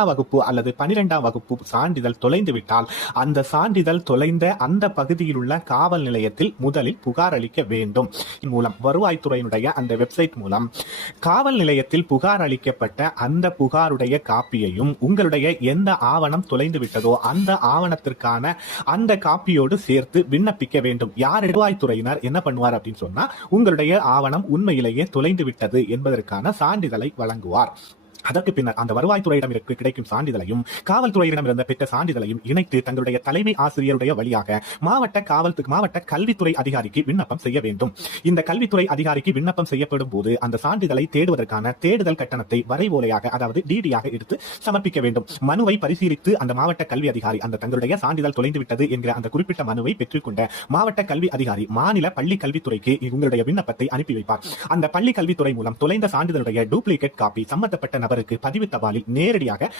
வகுப்பு அல்லது 12ஆம் வகுப்பு சான்றிதழ் தொலைந்துவிட்டால் அந்த சான்றிதழ் தொலைந்த அந்த பகுதியில் உள்ள காவல் நிலையத்தில் முதலில் புகார் அளிக்க வேண்டும். மூலம் வருவாய்த்துறையினுடைய அந்த வெப்சைட் மூலம் காவல் நிலையத்தில் புகார் அளிக்கப்பட்ட அந்த புகாருடைய காப்பியையும் உங்களுடைய எந்த ஆவணம் தொலைந்து விட்டதோ அந்த ஆவணத்திற்கான அந்த காப்பியோடு சேர்த்து விண்ணப்பிக்க வேண்டும். யார் வருவாய்த்துறையினர் என்ன பண்ணுவார் அப்படின்னு சொன்னா, உங்களுடைய ஆவணம் உண்மையிலேயே தொலைந்து விட்டது என்பதற்கான சான்றிதழை வழங்குவார். அதற்கு பின்னர் அந்த வருவாய்த்துறையிடம் கிடைக்கும் சான்றிதழையும் காவல்துறையிடம் இருந்த பெற்ற சான்றிதழையும் இணைத்து தங்களுடைய தலைமை ஆசிரியருடைய வழியாக மாவட்ட கல்வித்துறை அதிகாரிக்கு விண்ணப்பம் செய்ய வேண்டும். இந்த கல்வித்துறை அதிகாரிக்கு விண்ணப்பம் செய்யப்படும் போது அந்த சான்றிதழை தேடுவதற்கான தேடுதல் கட்டணத்தை வரைவோலையாக, அதாவது டிடியாக எடுத்து சமர்ப்பிக்க வேண்டும். மனுவை பரிசீலித்து அந்த மாவட்ட கல்வி அதிகாரி அந்த தங்களுடைய சான்றிதழ் தொலைந்து விட்டது என்கிற அந்த குறிப்பிட்ட மனுவை பெற்றுக்கொண்ட மாவட்ட கல்வி அதிகாரி மாநில பள்ளி கல்வித்துறைக்கு உங்களுடைய விண்ணப்பத்தை அனுப்பி வைப்பார். அந்த பள்ளி கல்வித்துறை மூலம் தொலைந்த சான்றிதழுடைய டூப்ளிகேட் காப்பி சம்பந்தப்பட்ட நபருக்கு பதிவு தபாலில் நேரடியாக